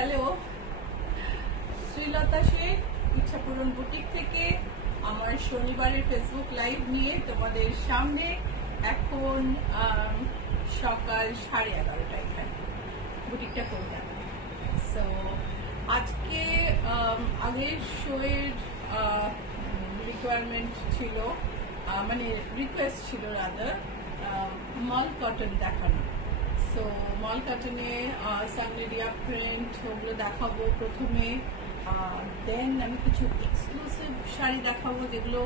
Hello, শ্রীলতা Sheikh ইচ্ছাপূরণ boutique থেকে আমার শনিবারের ফেসবুক লাইভ নিয়ে তোমাদের সামনে। এখন সকাল 11:30 এখানে বুটিকটা করলাম। সো আজকে আগের শোয়ের রিকোয়ারমেন্ট ছিল, মানে রিকোয়েস্ট ছিল রাদার মল কটন দেখানো। সো মল কটনে সাংনেরিয়া প্রিন্ট ওগুলো দেখাবো প্রথমে, দেন আমি কিছু এক্সক্লুসিভ শাড়ি দেখাবো যেগুলো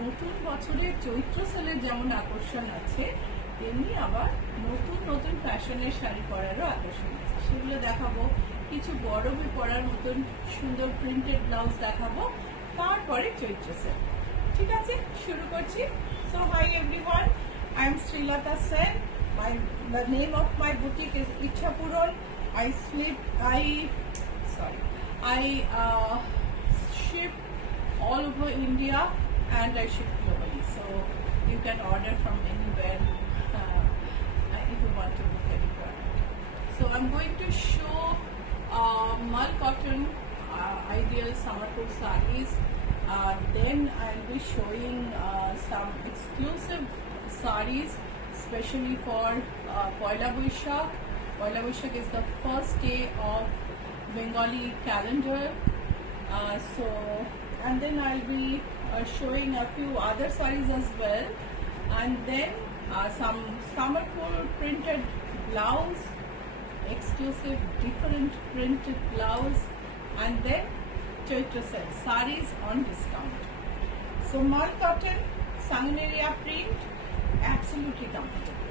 নতুন বছরের চৈত্র সেলের যেমন আকর্ষণ আছে তেমনি আবার নতুন নতুন ফ্যাশনের শাড়ি পরারও আকর্ষণ আছে, সেগুলো দেখাবো। কিছু গরমে পরার মতন সুন্দর প্রিন্টেড ব্লাউজ দেখাবো, তারপরে চৈত্র সেল। ঠিক আছে, শুরু করছি। So hi everyone, I am Srilata Sen. The name of my boutique is Ichhapuran. I ship all over India and I ship globally. So you can order from anywhere if you want to book a requirement. So I'm going to show mul cotton ideal summer coat sarees. Then I'll be showing some exclusive sarees, especially for Poila Boishakh. Poila Boishakh is the first day of Bengali calendar. And then I'll be showing a few other sarees as well. And then some summer coat printed blouse, exclusive different printed blouse. And then Chaitra sale, sarees on discount. So mul cotton, Sanganeria print, absolutely comfortable.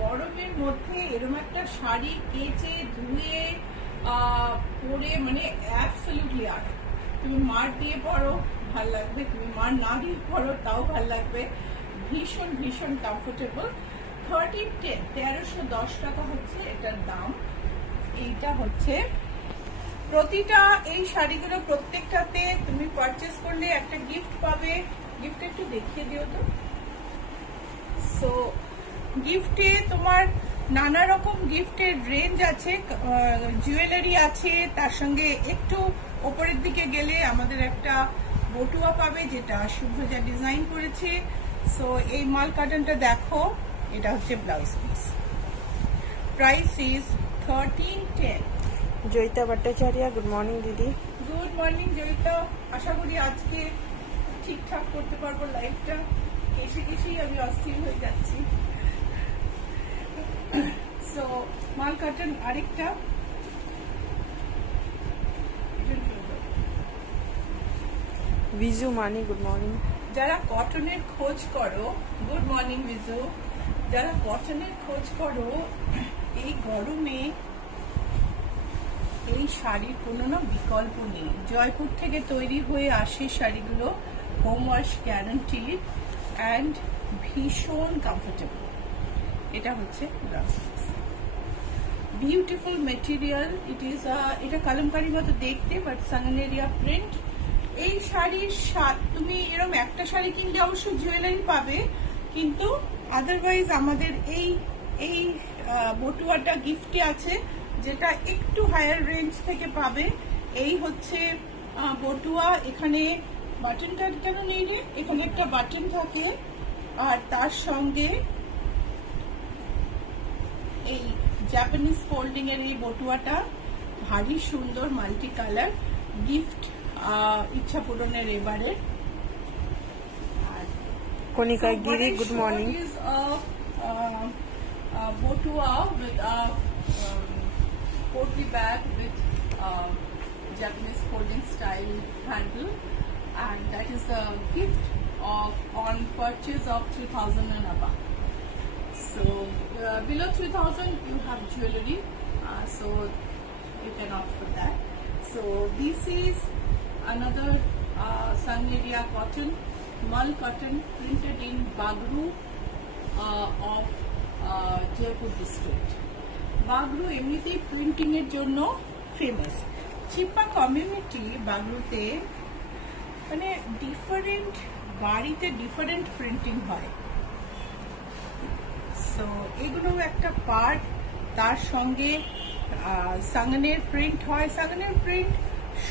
গরমের মধ্যে এরকম একটা শাড়ি কেচে ধুয়ে পরে মানে absolutely আর তুমি মার দিয়ে পরো ভাল লাগবে, তুমি মার না দিয়ে পরো তাও ভাল লাগবে। ভীষণ ভীষণ কমফোর্টেবল। 1310 1310 টাকা হচ্ছে এটার দাম। এইটা হচ্ছে প্রতিটা, এই শাড়িগুলো প্রত্যেকটাতে তুমি পারচেস করলে একটা গিফট পাবে। গিফট একটু দেখিয়ে দিও তো। সো গিফটে তোমার নানা রকম গিফটের রেঞ্জ আছে, জুয়েলারি আছে, তার সঙ্গে একটু ওপরের দিকে গেলে আমাদের একটা বটুয়া পাবে যেটা শুভ্রজা ডিজাইন করেছে। সো এই মাল কাটনটা দেখো, এটা হচ্ছে blouse piece. Price is 1310। Joyita Bhattacharya, good morning দিদি। গুড মর্নিং জয়িতা, আশা করি আজকে ঠিকঠাক করতে পারবো লাইভটা। কেসেই আমি অস্থির হয়ে যাচ্ছি। সো মাল কাটন আরেকটা বিজু মানি, গুড মর্নিং। যারা কটনের খোঁজ করো, গুড মর্নিং বিজু, যারা কটনের খোঁজ করো এই গরমে এই শাড়ির কোনো না বিকল্প নেই। জয়পুর থেকে তৈরি হয়ে আসে শাড়িগুলো, হোম ওয়াশ গ্যারান্টিড অ্যান্ড ভীষণ কমফোর্টেবল। এটা হচ্ছে blouse piece, beautiful material. It is এটা কালামকারী মতো দেখতে, বাট সাংনেরিয়া প্রিন্ট। এই শাড়ির তুমি এরকম একটা শাড়ি কিনলে অবশ্য জুয়েলারি পাবে, কিন্তু আদারওয়াইজ আমাদের এই বটুয়াটা গিফটে আছে যেটা একটু হায়ার রেঞ্জ থেকে পাবে। এই হচ্ছে বটুয়া। এখানে বাটনটা কেন নিয়ে রে, এখানে একটা বাটন থাকে আর তার সঙ্গে এই জাপানিজ ফোল্ডিং এর এই বটুয়াটা ভারী সুন্দর, মাল্টি কালার গিফট ইচ্ছা পূরণের এবারে। Kanika Giri, good morning. Batua with a portly bag with Japanese folding style handle, and that is a gift on purchase of 3000 and above. So below 3000 you have jewelry, so you can opt for that. So this is another Sanganeria cotton, mul cotton printed in Bagru of Jaipur district. Bagru এমনিতেই printing এর জন্য famous. চিপা community বাগরুতে মানে different বাড়িতে different printing হয়। So এগুলো একটা part, তার সঙ্গে সাঙ্গানের প্রিন্ট হয়। সাঙ্গানের প্রিন্ট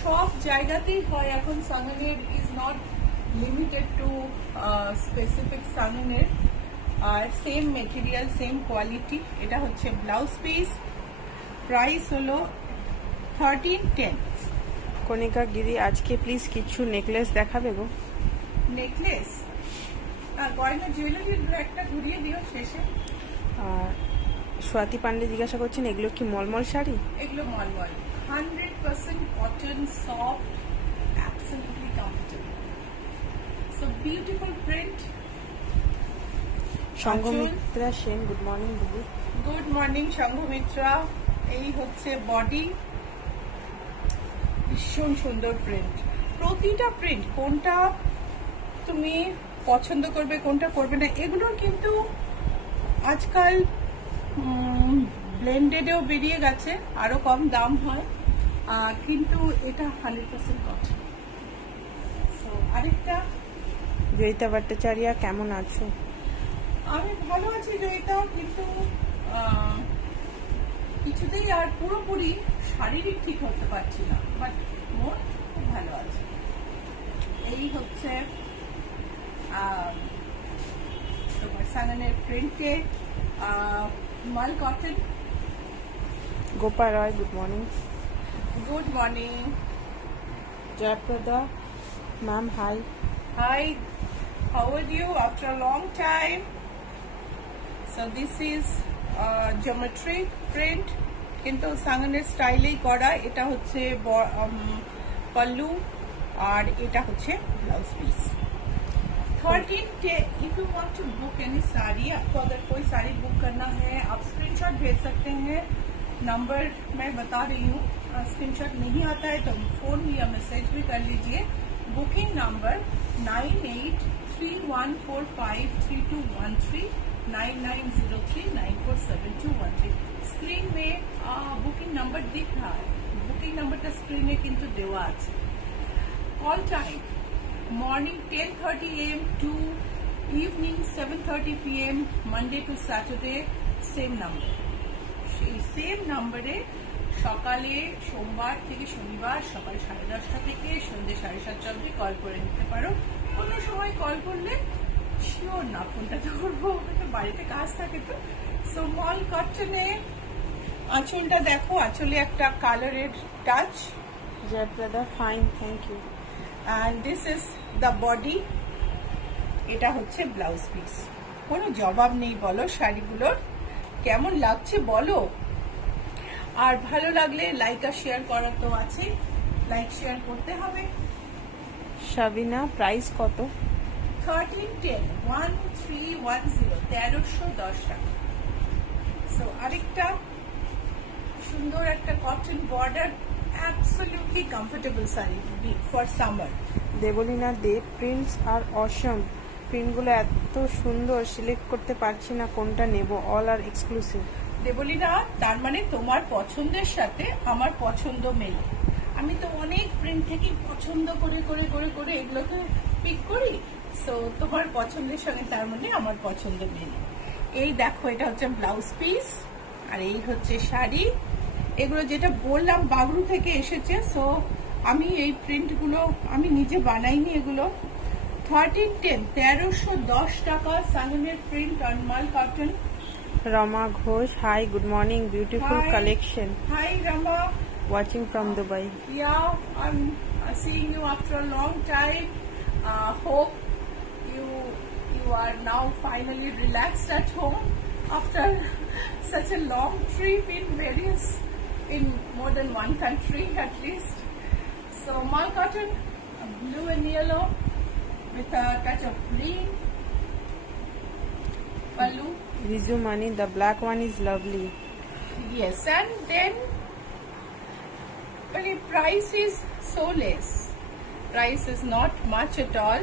সব জায়গাতেই হয় এখন। Sanganer is not limited to specific Sanganer. আর সেম মেটেরিয়াল, সেম কোয়ালিটি। এটা হচ্ছে ব্লাউজ পিস। প্রাইস হলো 1310। কণিকা গিরি আজকে প্লিজ কিছু নেকলেস দেখাবে গো। নেকলেস, গয়না জুয়েলারির একটা ঘুরিয়ে দিও শেষে। আর স্বাতি পান্ডে জিজ্ঞাসা করছেন এগুলো কি মলমল শাড়ি? এগুলো mulmul, 100% cotton, soft, absolutely comfortable. So beautiful print. Sanghamitra Sen, good morning দিদি। Good morning Sanghamitra. এই হচ্ছে বডি, ভীষণ সুন্দর প্রিন্ট। প্রতিটা প্রিন্ট কোনটা তুমি পছন্দ করবে কোনটা করবে না, এগুলোর কিন্তু আজকাল ব্লেন্ডেডেও বেরিয়ে গেছে, আরো কম দাম হয়, কিন্তু এটা 100% কটন। সো আরেকটা, জয়িতা ভট্টাচার্য কেমন আছো? আমি ভালো আছি জয়িতা, কিন্তু কিছুতেই আর পুরোপুরি শারীরিক ঠিক হতে পারছি না, বাট মন খুব ভালো আছে। এই হচ্ছে তোমার সাঙ্গানের প্রিন্টে মাল cotton. Gopa Roy, good morning. Good morning Jayaprada ma'am, hi. Hi, how are you after a long time? So this is geometry print, কিন্তু সাঙ্গানের স্টাইলেই করা। এটা হচ্ছে পল্লু আর এটা হচ্ছে blouse piece. 1310। If you want to book any sari, आपको अगर कोई साड़ी बुक करना है आप स्क्रीनशॉट भेज सकते हैं। नंबर मैं बता रही हूँ, स्क्रीनशॉट नहीं आता है तो फोन या मैसेज भी कर लीजिए। Booking number 9831453213 9903947213। स्क्रीन में बुकिंग नंबर दिख रहा है, बुकिंग नंबरটা স্ক্রিনে কিন্তু দেওয়া আছে। Call time morning 10:30 AM to evening 7:30 PM, Monday to Saturday, same number। সেই সেম নাম্বারে সকালে সোমবার থেকে শনিবার সকাল 10:30 থেকে সন্ধ্যে 7:30 অবধি কল করে নিতে পারো। কোনো সময় কল করলে শিওর না ফোনটা ধরবো, বাড়িতে কাজ থাকে তো। সো মল কটনে আঁচলটা দেখো, আঁচলে একটা কালারের touch. Jayaprada fine, thank you. and this is the body। এটা হচ্ছে ব্লাউজ পিস। কোনো জবাব নেই বলো শাড়িগুলোর, কেমন লাগছে বলো। আর ভালো লাগলে লাইক আর শেয়ার করা তো আছে, লাইক শেয়ার করতে হবে। সাবিনা, প্রাইস কত? 1310, 1310, 1310 টাকা। সো আরেকটা সুন্দর একটা cotton border, absolutely comfortable sari for summer. Debleena Deb, prints are awesome. প্রিন্টগুলো এত সুন্দর, সিলেক্ট করতে পারছি না কোনটা নেব, অল আর এক্সক্লুসিভ। দেবলীনা, তার মানে তোমার পছন্দের সাথে আমার পছন্দ মেলে। আমি তো অনেক প্রিন্ট থেকে পছন্দ করে করে করে করে এগুলোকে পিক করি। সো তোমার পছন্দের সঙ্গে তার মানে আমার পছন্দ মেলে। এই দেখো, এটা হচ্ছে ব্লাউজ পিস আর এই হচ্ছে শাড়ি। এগুলো যেটা বললাম বাগরু থেকে এসেছে। সো আমি এই প্রিন্টগুলো আমি নিজে বানাইনি, এগুলো 1310, 1310 টাকা Sanganer print on mul cotton. Rama Ghosh, hi, good morning, beautiful Hi. Collection, Hi Rama, watching from Dubai. yeah, I'm seeing you after a long time. Hope you are now finally relaxed at home after such a long trip in more than one country at least. So mal cotton, blue and yellow with a touch of green. Pallu. Rizu Mani, the black one is lovely. Yes, and then but the price is so less. Price is not much at all.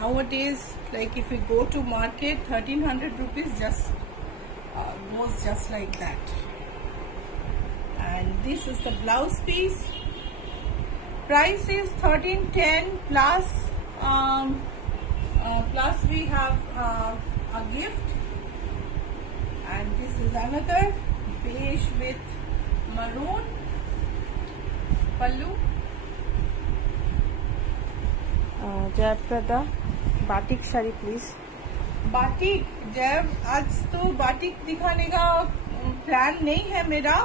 Nowadays, like if you go to market, 1300 rupees just goes just like that. And this is the blouse piece. Price is 1310 plus plus we have a gift. And this is another beige with maroon pallu. Jaya Prada batik sari please. Batik जब आज तो batik दिखाने का plan नहीं है मेरा,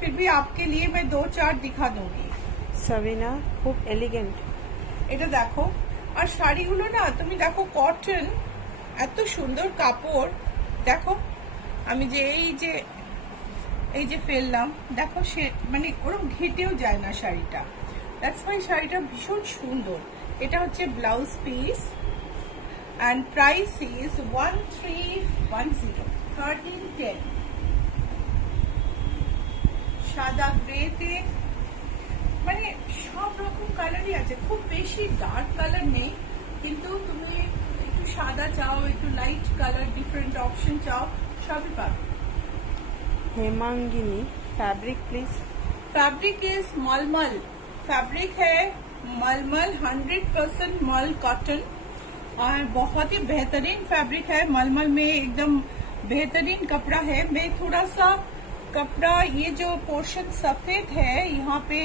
फिर भी आपके लिए मैं 2-4 दिखा दूंगी। সাবিনা খুব এলিগেন্ট। এটা দেখো, আর শাড়িগুলো না তুমি দেখো কটন, এত সুন্দর কাপড়। দেখো আমি যে এই যে ফেললাম, দেখো সে মানে ওরকম ঘেটেও যায় না শাড়িটা। দ্যাটস ওয়াই শাড়িটা ভীষণ সুন্দর। এটা হচ্ছে blouse piece and price is 1310 1310। সাদা গ্রেতে মানে সব রকম কালারই আছে, খুব বেশি ডার্ক কালার নেই, কিন্তু তুমি একটু সাদা চাও, একটু লাইট কালার, ডিফারেন্ট অপশন চাও, সবই পাবে। Hemangini fabric please. Fabric is मलमल, फैब्रिक है मलमल, 100% मल कॉटन, और बहुत ही बेहतरीन फैब्रिक है। मलमल में एकदम बेहतरीन कपड़ा है। मैं थोड़ा सा कपड़ा, ये जो पोर्शन सफेद है, यहाँ पे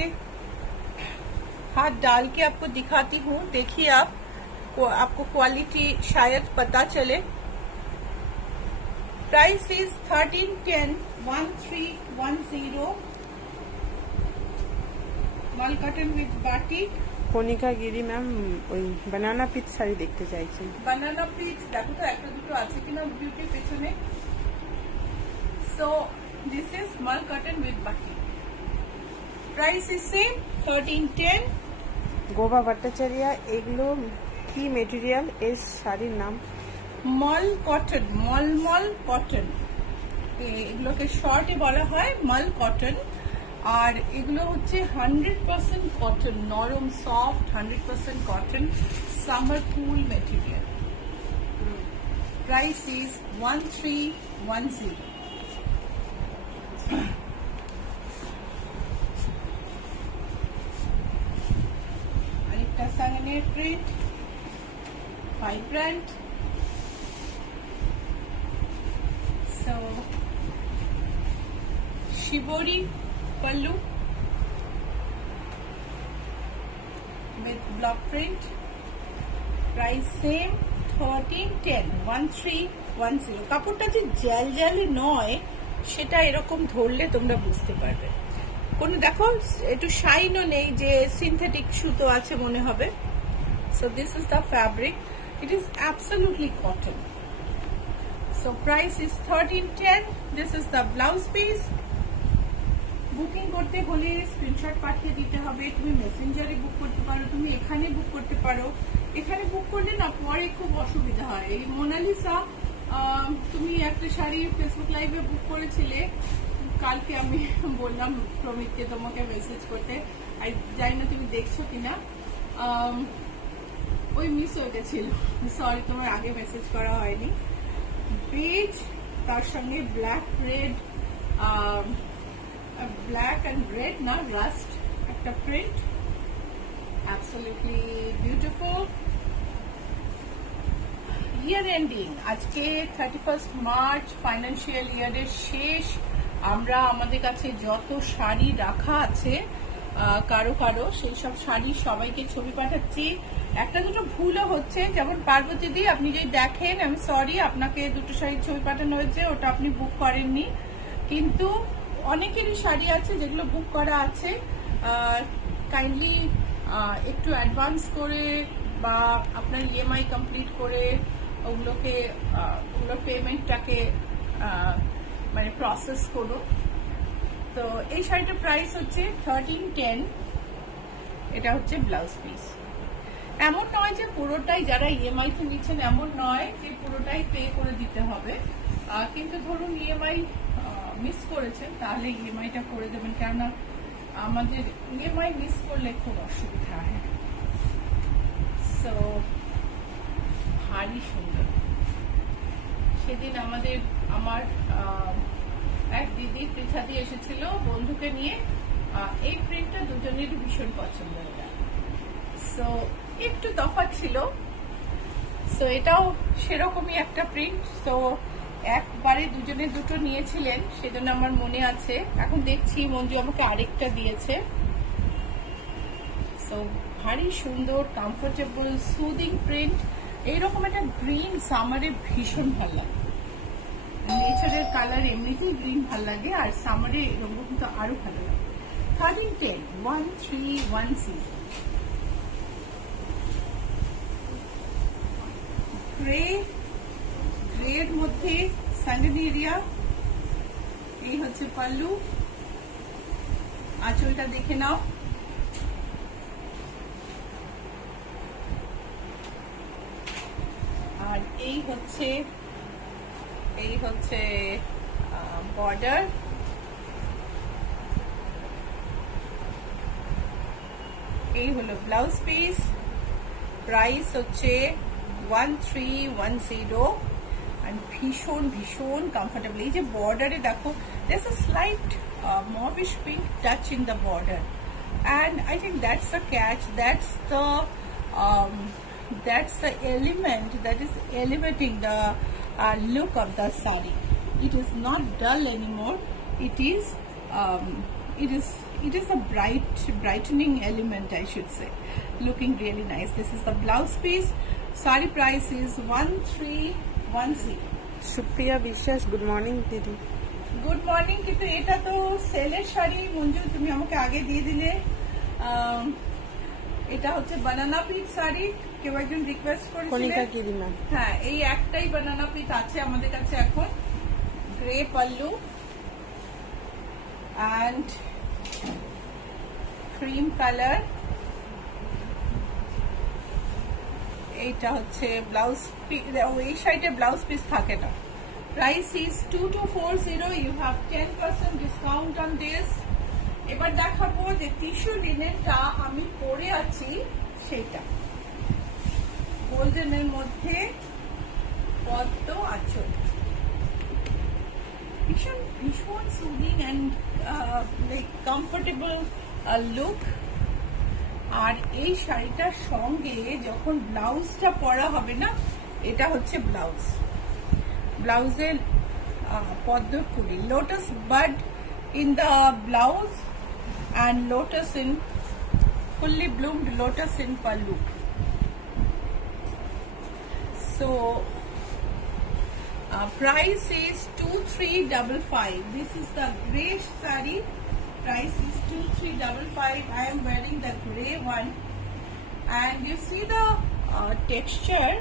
हाथ डाल के आपको दिखाती हूँ। देखिए आपको क्वालिटी शायद पता चले। Price is 1310 1310 mul cotton with batik. Kanika Giri ma'am ওই বানানা পিচ শাড়ি দেখতে চাইছেন। বানানা পিচ দেখো তো একটা দুটো আছে কিনা বিউটির পেছনে। সো দিস ইজ মাল cotton with batik. Price is same 1310। Gopa Bhattacharya, এগুলো কি মেটেরিয়াল? এর শাড়ির নাম মল কটন, মলমল কটন, এগুলোকে শর্টে বলা হয় মল কটন। আর এগুলো হচ্ছে 100% কটন, নরম soft 100% cotton, summer cool material. Price is 1310। আরেকটা Sanganer print, vibrant. So shibori pallu with block print. Price same 1310 1310। কাপড়টা যে জেল জেলে নয়, সেটা এরকম ধরলে তোমরা বুঝতে পারবে। কোন দেখো একটু শাইনও নেই, যে সিনথেটিক সুতো আছে মনে হবে। So this is the fabric. It is absolutely cotton. So price is 1310. This is the blouse piece. Booking করতে হলে স্ক্রিনশট পাঠিয়ে দিতে হবে। তুমি মেসেঞ্জারে বুক করতে পারো, তুমি এখানে বুক করতে পারো। এখানে বুক করলে না পরে খুব অসুবিধা হয়। এই মোনালিসা, তুমি একটা শাড়ি ফেসবুক লাইভে বুক করেছিলে কালকে, আমি বললাম প্রমিতকে তোমাকে মেসেজ করতে, জানি না তুমি দেখছো কিনা। ওই মিস হয়ে গেছিল, সরি, তোমার আগে মেসেজ করা হয়নি। বেজ, তার সঙ্গে black red, black and red না, রাস্ট একটা print, absolutely beautiful. Year ending, আজকে 31 মার্চ, ফাইন্যান্সিয়াল ইয়ারের শেষ। আমরা আমাদের কাছে যত শাড়ি রাখা আছে কারো কারো, সেই সব শাড়ি সবাইকে ছবি পাঠাচ্ছি। একটা দুটো ভুলও হচ্ছে, যেমন পার্বতী দি, আপনি যদি দেখেন, আমি সরি, আপনাকে দুটো শাড়ির ছবি পাঠানো হয়েছে, ওটা আপনি বুক করেননি। কিন্তু অনেকেরই শাড়ি আছে যেগুলো বুক করা আছে। কাইন্ডলি একটু অ্যাডভান্স করে বা আপনার ইএমআই কমপ্লিট করে ওগুলোর পেমেন্টটাকে মানে প্রসেস করুন। তো এই শাড়িটার প্রাইস হচ্ছে 1310। এটা হচ্ছে ব্লাউজ পিস। এমন নয় যে পুরোটাই, যারা ইএমআই তে নিচ্ছেন এমন নয় যে পুরোটাই পে করে দিতে হবে, কিন্তু ধরুন ইএমআই মিস করেছেন, তাহলে ইএমআইটা করে দেবেন, কেননা আমাদের ইএমআই মিস করলে খুব অসুবিধা হয়। সো ভারী সুন্দর। সেদিন আমার এক দিদি পিঠা দিয়ে এসেছিল বন্ধুকে নিয়ে, এই প্রিন্টটা দুজনেরই ভীষণ পছন্দ হয়ে গেল। সো একটু তফাৎ ছিল। সো এটাও সেরকমই একটা প্রিন্ট। সো একবারে দুজনে দুটো নিয়েছিলেন, সেজন্য আমার মনে আছে। এখন দেখছি মঞ্জু আমাকে আরেকটা দিয়েছে। সো ভারী সুন্দর, কমফোর্টেবল, সুদিং প্রিন্ট। এইরকম একটা গ্রিন সামারে ভীষণ ভালো লাগে। নেচারের কালার এমনিতেই গ্রিন ভালো লাগে, আর সামারে এরকম কিন্তু আরো ভালো লাগে। 1310 1310 গ্রের মধ্যে সান্ডেলিয়া। এই হচ্ছে পাল্লু, আঁচলটা দেখে নাও। আর এই হচ্ছে বর্ডার। এই হলো ব্লাউজ পিস। প্রাইস হচ্ছে 1310 and ভীষণ ভীষণ কমফোর্টেবল। এই যে বর্ডারে দেখো, there's a slight mauvish pink touch in the border, and I think that's the catch. That's the element that is elevating the look of the sari. It is not dull anymore. It is a brightening element, I should say. Looking really nice. This is the blouse piece. Sari price is 1310. Supriya বিশ্বাস, good morning দিদি। Good morning. কিন্তু এটা তো সেলের শাড়ি মঞ্জু, তুমি আমাকে আগে দিয়ে দিলে। এটা হচ্ছে বানানা পিস শাড়ি, কেউ একজন রিকোয়েস্ট করেছিল। হ্যাঁ, এই একটাই বানানা পিস আছে আমাদের কাছে এখন। Grey pallu and cream color. এইটা হচ্ছে ব্লাউজ পিস। এই সাইডে ব্লাউজ পিস থাকে না। Price is 2240. You have 10% discount on this. এবার দেখাবো যে টিস্যু লিনেনটা আমি পরে আছি, সেটা গোল্ডেনের মধ্যে পদ্ম আঁচল। ভীষণ ভীষণ soothing and like comfortable look. আর এই শাড়িটার সঙ্গে যখন ব্লাউজটা পরা হবে না, এটা হচ্ছে ব্লাউজের পদ্ম ফুলি, lotus bud in the blouse and lotus in fully bloomed lotus in pallu. So price is 2355. This is the grey saree. Price is 2355. I am wearing the grey one, and you see the texture.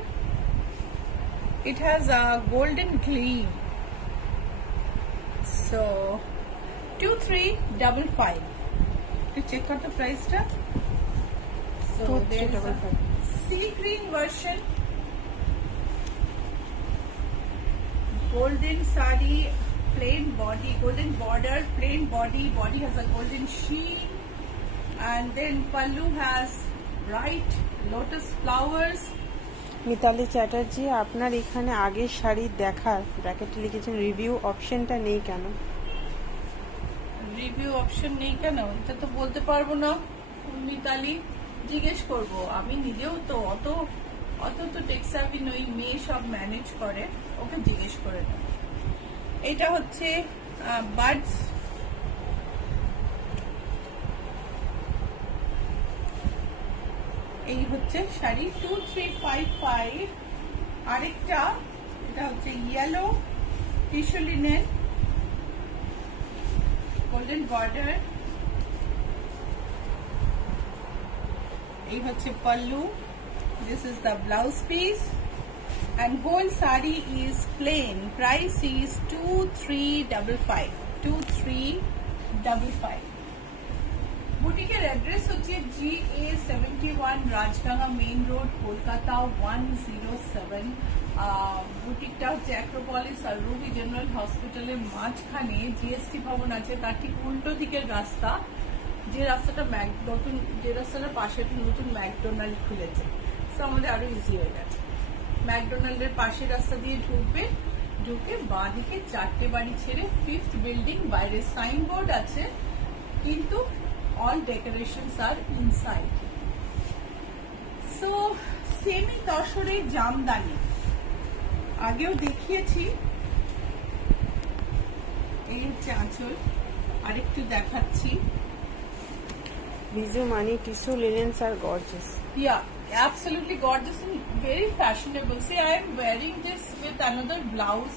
It has a golden gleam. So 2355. To check out the price tag. So there is a sea green version, golden sari, plain body, golden border, plain body. Body has a golden sheen, and then pallu has bright lotus flowers. Mitali Chatterjee, আপনার এখানে আগের শাড়ি দেখার ব্র্যাকেটে লিখেছেন review অপশনটা নেই কেন? Review option নেই কেন এটা তো বলতে পারবো না মিতালি, জিজ্ঞেস করব। আমি নিজেও তো অত তো টেক্সাভি নই, মেয়ে সব ম্যানেজ করে, ওকে জিজ্ঞেস করে নেব। এটা হচ্ছে বাডস। এই হচ্ছে শাড়ি 2355। আরেকটা, এটা হচ্ছে yellow tissue linen, golden border. এই হচ্ছে pallu. This is the blouse piece, and whole sari is plain. Price is 2355. 2355. বুটিকের address হচ্ছে GA71 Rajdanga main road, Kolkata 107। বুটিকটা হচ্ছে অ্যাক্রোপলিস আর রুবি জেনারেল হসপিটালের মাঝখানে জিএসটি ভবন আছে, তার ঠিক উল্টো দিকের রাস্তা। যে রাস্তাটার পাশে একটা নতুন ম্যাকডোনাল্ড খুলেছে, তো আমাদের আরো ইজি হয়ে গেছে। ম্যাকডোনাল্ডের পাশের রাস্তা দিয়ে ঢুকে বাঁ দিকে 4টে বাড়ি ছেড়ে 5th বিল্ডিং, বাইরে সাইনবোর্ড আছে, কিন্তু all decorations are inside. So semi তসরের জামদানি আগেও দেখিয়েছি, এই হচ্ছে আঁচল, আরেকটু দেখাচ্ছি। Viju Mani tissue linens are gorgeous. Yeah, absolutely gorgeous and very fashionable. See, I am wearing this with another blouse.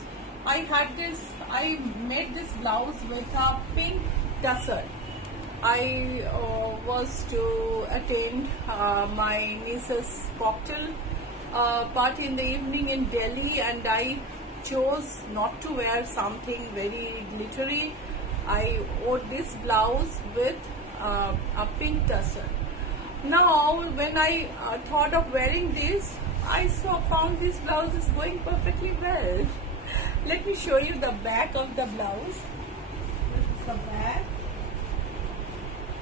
I made this blouse with a pink tussar. I was to attend my niece's cocktail party in the evening in Delhi, and I chose not to wear something very glittery. I wore this blouse with a pink tussar. Now, when I thought of wearing this, I found this blouse is going perfectly well. Let me show you the back of the blouse. This is the back.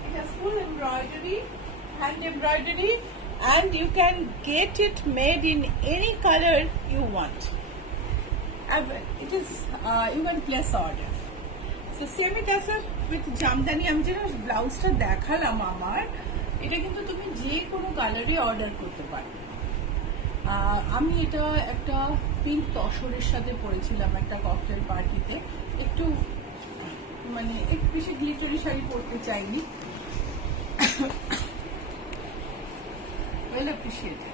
It has full embroidery, hand embroidery, and you can get it made in any color you want. It is you can place order. So semi tussar with Jamdani. আমি যেন ব্লাউজটা দেখালাম আমার, এটা কিন্তু তুমি যে কোনো কালারে অর্ডার করতে পারো। আমি এটা একটা পিঙ্ক তসরের সাথে পরেছিলাম একটা ককটেল পার্টিতে। একটু মানে একটু বেশি গ্লিটারি শাড়ি পরতে চাইনি। Well appreciated.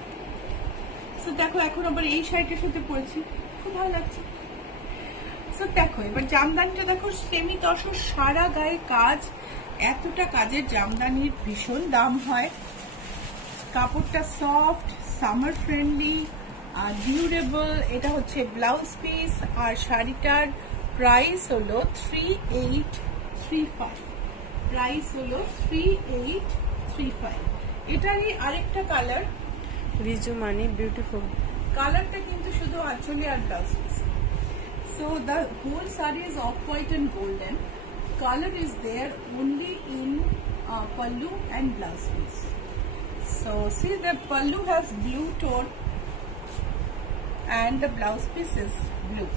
সো দেখো এখন আবার এই শাড়িটার সাথে পরেছি, খুব ভালো লাগছে। সো দেখো এবার জামদানিটা দেখো, সেমি তসর, সারা গায়ে কাজ। এতটা কাজের জামদানির ভীষণ দাম হয়। কাপড়টা সফট, সামার ফ্রেন্ডলি আর ডিউরেবল। এটা হচ্ছে ব্লাউজ পিস, আর শাড়িটার প্রাইস হলো 3835। প্রাইস হলো 3835। এটারই আরেকটা কালার Viju Mani beautiful. কালারটা কিন্তু শুধু আঁচলে আর blouse piece. So the whole saree is off-white and golden. Color is there only in pallu and blouse piece. So see, the pallu has blue tone and the blouse piece is blue.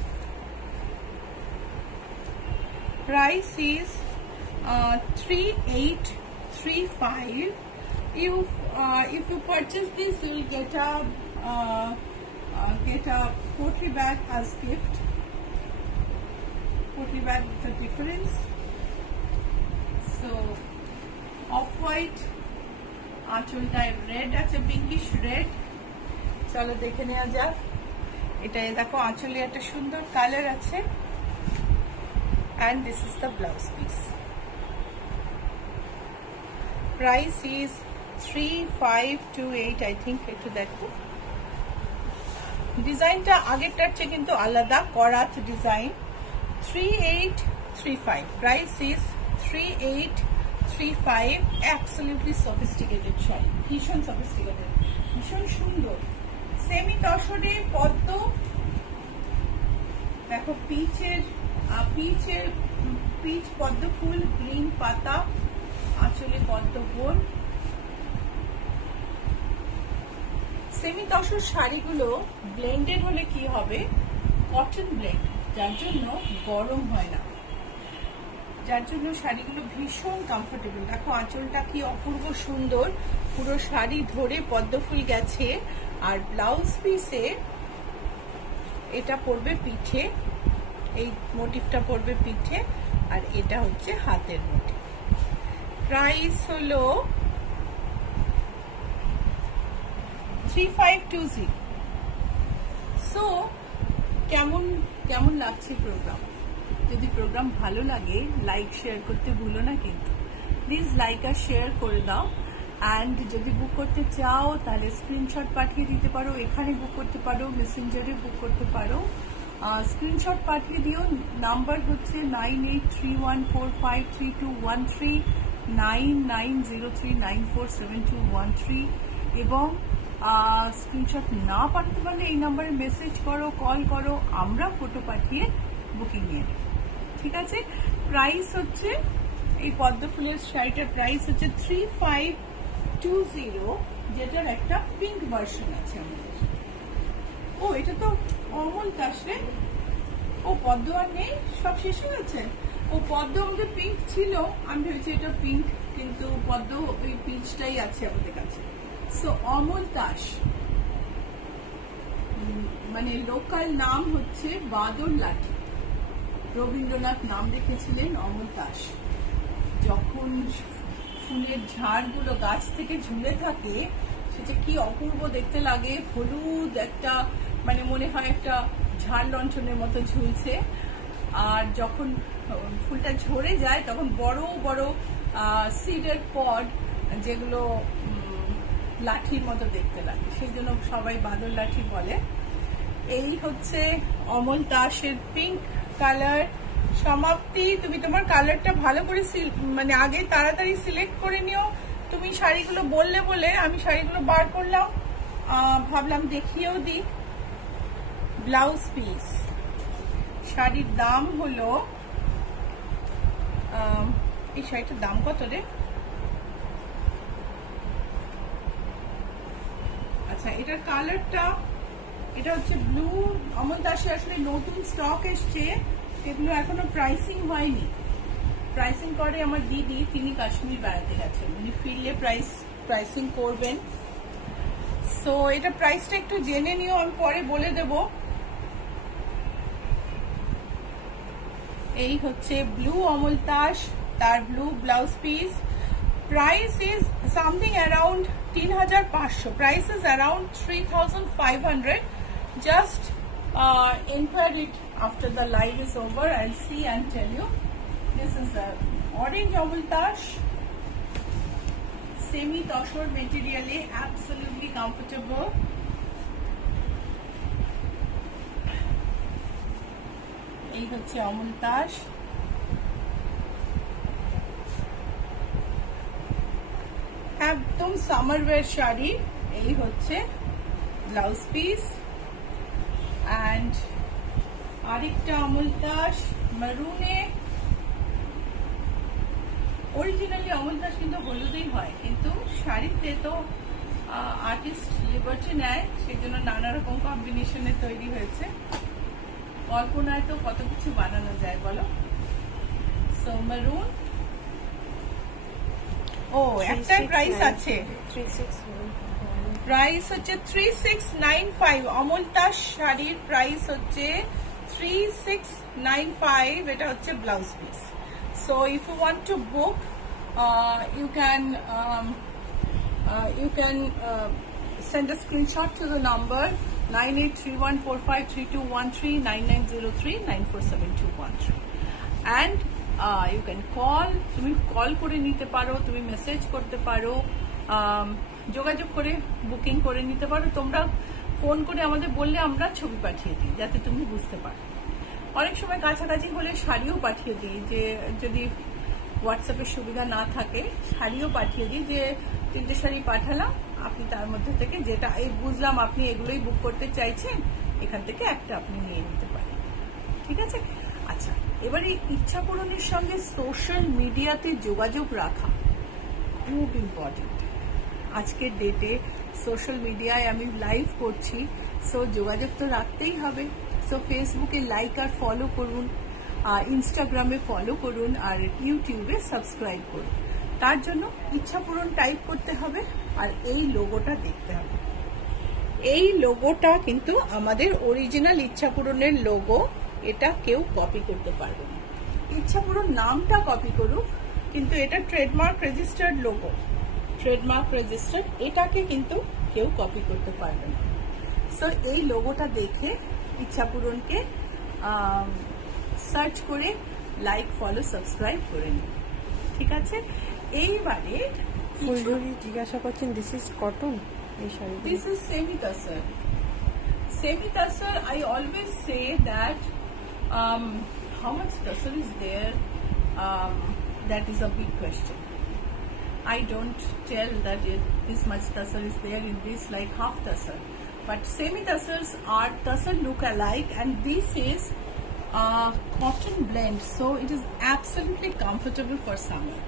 Price is 3835. If you purchase this, you will get a pottery bag as gift. Pottery bag with the difference. So off-white, আঁচলটায় red আছে, pinkish red. চলো দেখে নেওয়া যাক। এটাই দেখো আঁচলে একটা সুন্দর কালার আছে, and this is the blouse piece. Price is 3528 I think. একটু দেখো ডিজাইনটা আগেরটার চেয়ে কিন্তু আলাদা, করাত design. 3835. Price is 3835. Absolutely sophisticated sari, ভীষণ sophisticated, ভীষণ সুন্দর। সেমি তসরে পদ্ম, দেখো পিচ পদ্ম ফুল, গ্রিন পাতা, আঁচলে পদ্ম গোল। সেমি তসর শাড়িগুলো ব্লেন্ডেড হলে কি হবে, কটন ব্লেন্ড, যার জন্য গরম হয় না, যার জন্য শাড়িগুলো ভীষণ কমফোর্টেবল। দেখো আঁচলটা কি অপূর্ব সুন্দর, পুরো শাড়ি ধরে পদ্ম ফুল গেছে। আর ব্লাউজ পিসে এটা পড়বে পিঠে, এই মোটিভটা পড়বে পিঠে, আর এটা হচ্ছে হাতের মোটিভ। প্রাইস হলো 3520। সো কেমন লাগছে প্রোগ্রাম? যদি প্রোগ্রাম ভালো লাগে লাইক শেয়ার করতে ভুলো না কিন্তু। প্লিজ লাইক আর শেয়ার করে দাও। অ্যান্ড যদি বুক করতে চাও তাহলে স্ক্রিনশট পাঠিয়ে দিতে পারো, এখানে বুক করতে পারো, মেসেঞ্জারে বুক করতে পারো। স্ক্রিনশট পাঠিয়ে দিও। নাম্বার হচ্ছে 9831453213, 9903947213। এবং স্ক্রিনশট না পাঠাতে পারলে এই নাম্বারে মেসেজ করো, কল করো, আমরা ফটো পাঠিয়ে বুকিং নিয়ে নেব। ঠিক আছে? প্রাইস হচ্ছে এই পদ্ম ফুলের শাড়িটার প্রাইস হচ্ছে 3520, যেটার একটা পিঙ্ক ভার্সন আছে আমাদের। ও এটা তো অমল কাশে। ও পদ্ম আর নেই, সব শেষ হয়ে গেছে। ও পদ্ম আমাদের পিঙ্ক ছিল, আমি ভেবেছি এটা পিঙ্ক, কিন্তু পদ্ম ওই পিচটাই আছে আমাদের কাছে। সো অমল দাস, মানে লোকাল নাম হচ্ছে বাদর লাঠি। রবীন্দ্রনাথ নাম রেখেছিলেন অমল তাস। যখন ফুলের ঝাড়গুলো গাছ থেকে ঝুলে থাকে সেটা কি অপূর্ব দেখতে লাগে। হলুদ একটা মানে মনে হয় একটা ঝাড় লণ্ঠনের মতো ঝুলছে, আর যখন ফুলটা ঝরে যায় তখন বড় বড় সিডের পড, যেগুলো লাঠির মতো দেখতে লাগে, সেই জন্য সবাই বাদর লাঠি বলে। এই হচ্ছে অমল তাসের পিঙ্ক কালার সমাপ্তি। তুমি তোমার কালারটা ভালো করে মানে আগে তাড়াতাড়ি সিলেক্ট করে নিও। তুমি শাড়িগুলো বললে বলে আমি শাড়িগুলো বার করলাম, ভাবলাম দেখিয়েও দিই। ব্লাউজ পিস, শাড়ির দাম হলো, এই শাড়িটার দাম কত রে? আচ্ছা, এটার কালারটা, এটা হচ্ছে ব্লু। অমল দাসে আসলে নতুন স্টক এসছে, এগুলো এখনো প্রাইসিং হয়নি। প্রাইসিং করে আমার দিদি, তিনি কাশ্মীর বেড়াতে গেছেন, উনি ফিরলে প্রাইসিং করবেন। সো এটা প্রাইসটা একটু জেনে নিও, আমি পরে বলে দেব। এই হচ্ছে ব্লু অমল তাস, তার blue blouse piece. Price is something around 3,500. Price is around 3,500. Just inquire it after the live is over. I'll see and tell you. This is the orange Amul Tash. Semi toshor material, absolutely comfortable. এই হচ্ছে Amul Tash. একদম summer wire sari. এই হচ্ছে blouse piece. And আরেকটা অমল তাস মেরুনে। Originally Amal তাস কিন্তু হলুদেই হয়, কিন্তু শাড়িতে তো আর্টিস্ট লিবার্টি নেয়, সেজন্য নানা রকম কম্বিনেশনে তৈরি হয়েছে। কল্পনায় তো কত কিছু বানানো যায় বলো। So maroon. ও, একটা প্রাইস আছে, প্রাইস হচ্ছে 3695। অমল তাস শাড়ির প্রাইস হচ্ছে 3695। এটা হচ্ছে blouse piece. So if you want to book, you can send a screenshot to the number 9831453213, 9903947213, and you can call. তুমি কল করে নিতে পারো, তুমি মেসেজ করতে পারো, যোগাযোগ করে বুকিং করে নিতে পারো। তোমরা ফোন করে আমাদের বললে আমরা ছবি পাঠিয়ে দিই, যাতে তুমি বুঝতে পারো। অনেক সময় কাছাকাছি হলে শাড়িও পাঠিয়ে দিই, যে যদি হোয়াটসঅ্যাপের সুবিধা না থাকে শাড়িও পাঠিয়ে দিই, যে 3টে শাড়ি পাঠালাম, আপনি তার মধ্যে থেকে যেটা এই বুঝলাম আপনি এগুলোই বুক করতে চাইছেন, এখান থেকে একটা আপনি নিয়ে নিতে পারেন। ঠিক আছে? আচ্ছা, এবারে ইচ্ছা পূরণের সঙ্গে সোশ্যাল মিডিয়াতে যোগাযোগ রাখা খুব ইম্পর্টেন্ট। আজকের ডেটে সোশ্যাল মিডিয়ায় আমি লাইভ করছি, সো যোগাযোগ তো রাখতেই হবে। সো ফেসবুকে লাইক আর ফলো করুন, আর ইনস্টাগ্রামে ফলো করুন, আর ইউটিউবে সাবস্ক্রাইব করুন। তার জন্য ইচ্ছা পূরণ টাইপ করতে হবে, আর এই লোগোটা দেখতে হবে। এই লোগোটা কিন্তু আমাদের অরিজিনাল ইচ্ছা পূরণের লোগো, এটা কেউ কপি করতে পারবে না। ইচ্ছা পূরণ নামটা কপি করুক, কিন্তু এটা trademark registered logo, trademark registered, এটাকে কিন্তু কেউ কপি করতে পারবে না। সো এই লোগোটা দেখে ইচ্ছা পূরণকে সার্চ করে লাইক ফলো সাবস্ক্রাইব করে নিন। ঠিক আছে? এইবারে জিজ্ঞাসা করছেন, দিস ইজ কটন? এই sari, this is semi tassar. Semi tassar, I always say that how much tassar is there, that is a big question. I don't tell that this much tassar is there in this, like half tassar. But semi tassars are tassar look alike, and this is cotton blend, so it is absolutely comfortable for summer.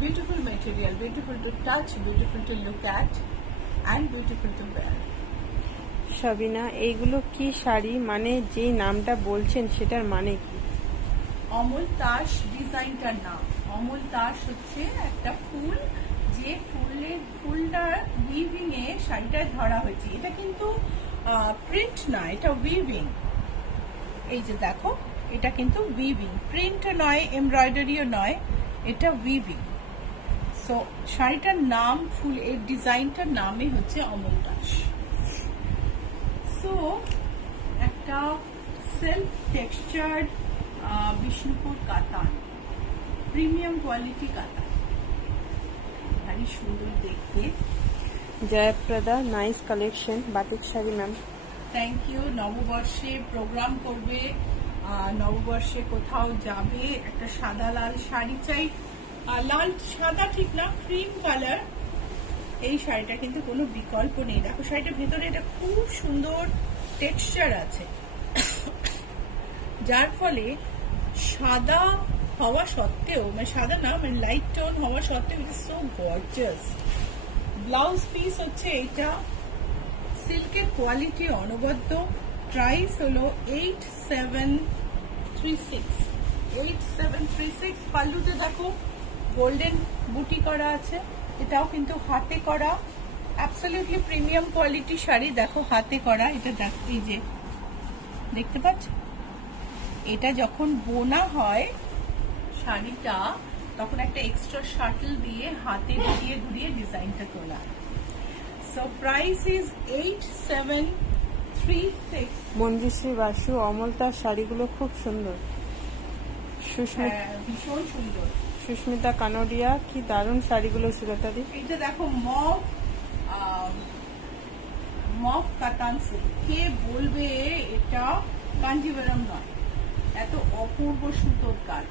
Beautiful material, beautiful to touch, beautiful to look at, and beautiful to wear. Sabina, এইগুলো কি শাড়ি? মানে যেই নামটা বলছেন সেটার মানে কি? অমল তাস ডিজাইনটার নাম। অমল তাস হচ্ছে একটা ফুল, যে ফুলটার উইভিং এ শাড়িটায় ধরা হয়েছে। এটা কিন্তু প্রিন্ট না, এটা উইভিং। এই যে দেখো, এটা কিন্তু উইভিং, প্রিন্টও নয়, এমব্রয়ডারিও নয়, এটা উইভিং। সো শাড়িটার নাম, ফুল এই ডিজাইনটার নামই হচ্ছে অমল দাস। সো একটা self textured Bishnupur katan, premium quality katan, ভারী সুন্দর দেখতে। Jayaprada, nice collection, batik sari ma'am. Thank you. নববর্ষে প্রোগ্রাম করবে, নববর্ষে কোথাও যাবে, একটা সাদা লাল শাড়ি চাই, লাল সাদা ঠিক না, ক্রিম কালার। এই শাড়িটা কিন্তু কোনো বিকল্প নেই। দেখো শাড়িটার ভেতরে এটা খুব সুন্দর টেক্সচার আছে, যার ফলে সাদা হওয়া সত্ত্বেও, মানে সাদা না, মানে লাইট টোন হওয়া সত্ত্বেও it is so gorgeous. Blouse piece হচ্ছে এইটা, সিল্কের কোয়ালিটি অনবদ্য। প্রাইস হলো 8736। পাল্লুতে দেখো গোল্ডেন বুটি করা আছে, এটাও কিন্তু হাতে করা, অ্যাবসলিউটলি প্রিমিয়াম কোয়ালিটি শাড়ি। দেখো হাতে করা, এটা দেখো, এই যে দেখতে পাচ্ছ, এটা যখন বোনা হয় শাড়িটা, তখন একটা এক্সট্রা শাটল দিয়ে হাতে ঘুরিয়ে ঘুরিয়ে ডিজাইনটা তোলা। So price is 8736। Manjushree Basu, Amal তার শাড়িগুলো খুব সুন্দর। ভীষণ সুন্দর। সুস্মিতা কানোডিয়া, কি দারুণ শাড়িগুলো সুলতাদি। এটা দেখো মফ কাতান সিল্ক, কে বলবে এটা কাঞ্জিভারাম নয়, এত অপূর্ব সুতোর কাজ।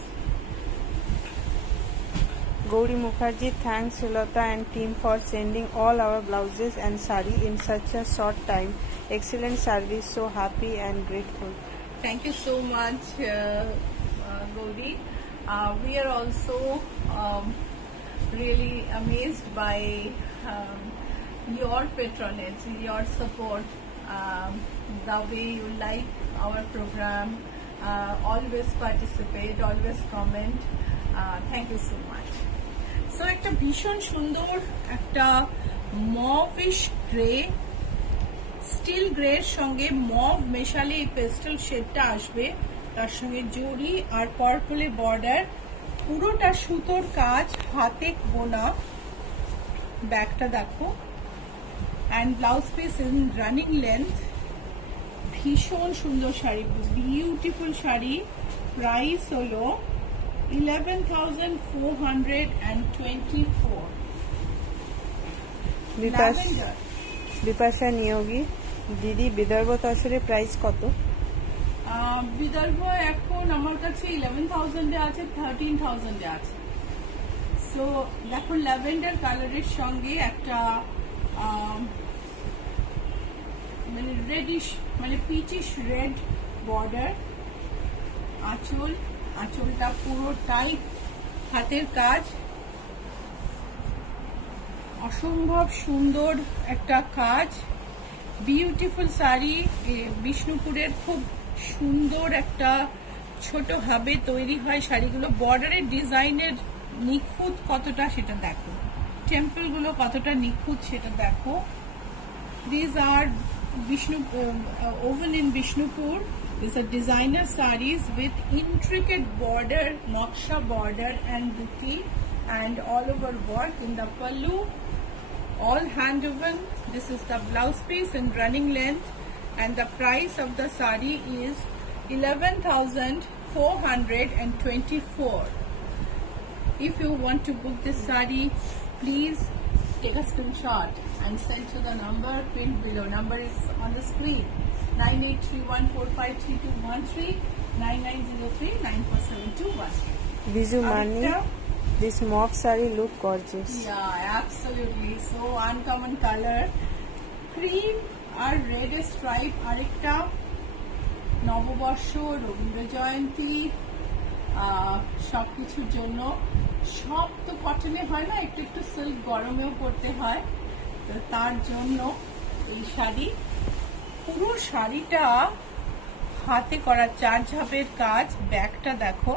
Gauri Mukherjee, thanks Sulata and team for sending all our blouses and sari in such a short time. Excellent service, so happy and grateful. Thank you so much, Gauri. We are also really amazed by your patronage, your support, the way you like our program, always participate, always comment. Thank you so much. So একটা ভীষণ সুন্দর একটা mauvish grey, still grey এর সঙ্গে mauve মেশালে এই pastel শেডটা আসবে, তার সঙ্গে জরি আর পার্পলে বর্ডার, পুরোটা সুতোর কাজ, হাতে বোনা। ব্যাকটা দেখো, and blouse piece in running length. ভীষণ সুন্দর শাড়ি, বিউটিফুল শাড়ি। প্রাইস হলো 11,424। বিপাশা নিয়োগী, দিদি বিদর্ভ তসরের প্রাইস কত? বিদর্ভ এখন আমার কাছে 11,000 এ আছে, 13,000 এ আছে। সো দেখো ল্যাভেন্ডার কালারের সঙ্গে একটা মানে রেডিশ, মানে পিচিশ রেড বর্ডার, আঁচলটা পুরোটাই হাতের কাজ, অসম্ভব সুন্দর একটা কাজ। বিউটিফুল শাড়ি, বিষ্ণুপুরের খুব সুন্দর একটা ছোট হাবে তৈরি হয় শাড়িগুলো। বর্ডারের ডিজাইনের নিখুঁত কতটা সেটা দেখো, টেম্পল গুলো কতটা নিখুঁত সেটা দেখো। These are woven in Bishnupur. These are designer sarees with intricate border, naksha border and buti, and all over work in the pallu, all hand woven. This is the blouse piece in running length, and the price of the saree is 11,424. If you want to book this saree, please take a screenshot and send to the number pinned below. Number is on the screen: 9831453213, 9903947213. Viju Mani, this mauve saree look gorgeous. Yeah, absolutely. So uncommon color, cream R red stripe. আরেকটা নববর্ষ, রবীন্দ্র জয়ন্তী, সবকিছুর জন্য। সব তো কটনে হয় না, একটু একটু সিল্ক গরমেও পরতে হয়, তো তার জন্য এই শাড়ি। পুরো শাড়িটা হাতে করা, 4 ঝাপের কাজ। ব্যাকটা দেখো,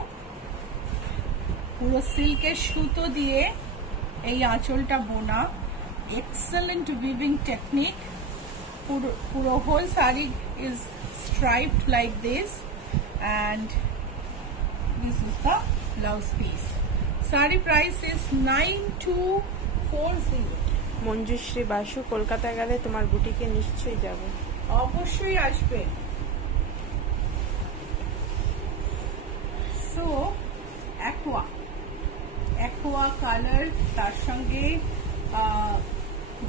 পুরো সিল্কের সুতো দিয়ে এই আঁচলটা বোনা, এক্সেলেন্ট উইভিং টেকনিক। পুরো whole sari is striped like this, and This is the blouse piece. Sari price is 9240. Manjushree Basu, Kolkata গেলে তোমার বুটিকে নিশ্চয়ই যাবে। অবশ্যই আসবে। সো অ্যাকোয়া কালার, তার সঙ্গে